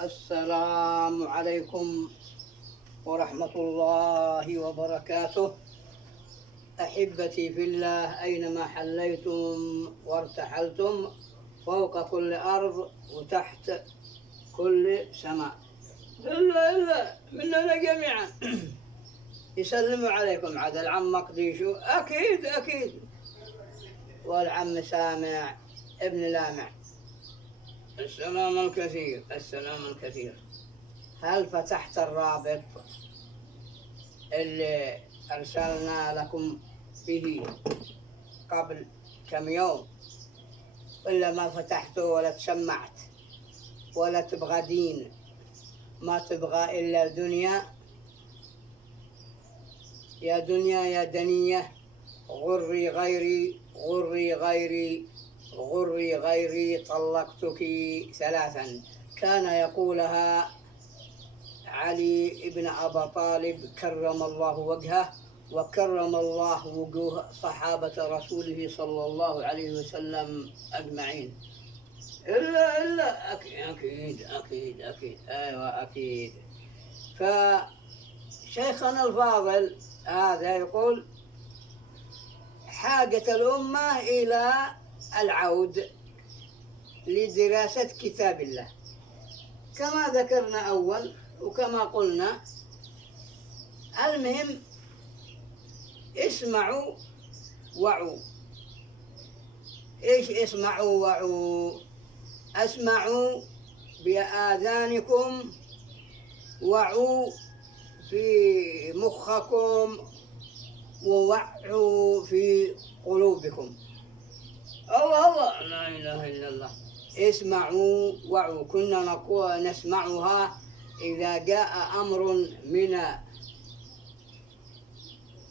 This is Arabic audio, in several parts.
السلام عليكم ورحمة الله وبركاته. أحبتي في الله، أينما حليتم وارتحلتم، فوق كل أرض وتحت كل سماء، إلا مننا جميعا. يسلموا عليكم عاد العم مقديشو، أكيد، والعم سامع ابن لامع. السلام الكثير. هل فتحت الرابط اللي أرسلنا لكم به قبل كم يوم، ولا ما فتحته ولا تسمعت ولا تبغى دين؟ ما تبغى إلا دنيا، يا دنيا يا دنية، غري غيري طلقتك 3. كان يقولها علي بن أبي طالب كرم الله وجهه وكرم الله وجوه صحابة رسوله صلى الله عليه وسلم أجمعين. إلا أكيد. أيوة أكيد. فشيخنا الفاضل هذا يقول حاجة الأمة إلى العود لدراسة كتاب الله، كما ذكرنا أول وكما قلنا. المهم اسمعوا وعوا. إيش اسمعوا وعوا؟ اسمعوا بآذانكم، وعوا في مخكم، ووعوا في قلوبكم. الله لا إله إلا الله. اسمعوا وعوا. كنا نسمعها إذا جاء أمر من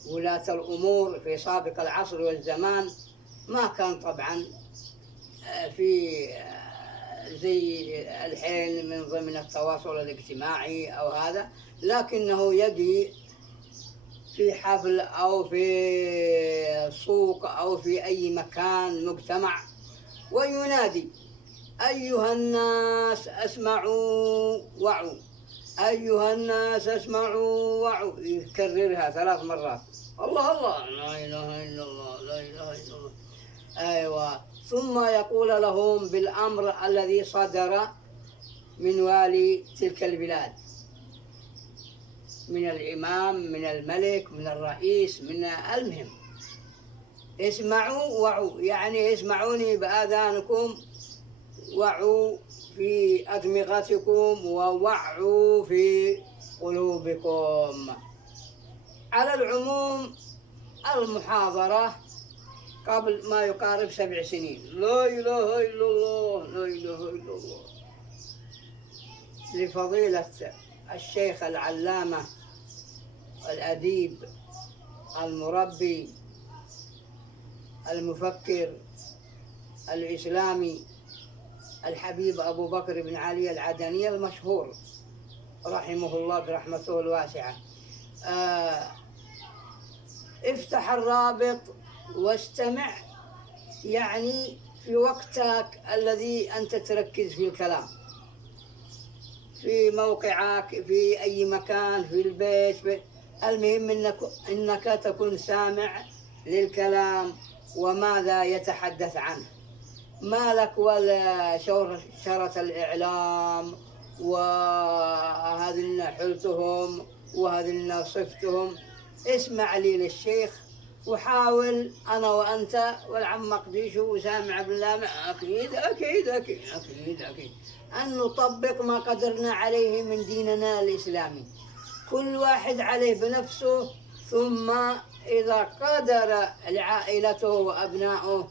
ولاة الأمور في سابق العصر والزمان. ما كان طبعا في زي الحين من ضمن التواصل الاجتماعي أو هذا، لكنه يجي في حفل أو في سوق أو في أي مكان مجتمع وينادي أيها الناس اسمعوا وعوا، أيها الناس اسمعوا وعوا، يكررها 3 مرات. الله لا إله إلا الله. أيوة. ثم يقول لهم بالأمر الذي صدر من والي تلك البلاد، من الإمام، من الملك، من الرئيس، من المهم. اسمعوا وعوا، يعني اسمعوني بآذانكم، وعوا في أدمغتكم، ووعوا في قلوبكم. على العموم المحاضرة قبل ما يقارب 7 سنين. لا إله إلا الله. لفضيلة الشيخ العلامة الأديب المربي المفكر الإسلامي الحبيب أبو بكر بن علي العدني المشهور رحمه الله برحمته الواسعة. افتح الرابط واستمع، يعني في وقتك الذي أنت تركز في الكلام، في موقعك، في أي مكان، في البيت. المهم إنك تكون سامع للكلام وماذا يتحدث عنه. ما لك ولا شرة الإعلام وهذه حلتهم وهذه صفتهم. اسمع لي للشيخ، وحاول أنا وأنت والعم مقديش وسامع بن لامع أكيد أن نطبق ما قدرنا عليه من ديننا الإسلامي، كل واحد عليه بنفسه. ثم إذا قدر لعائلته وأبنائه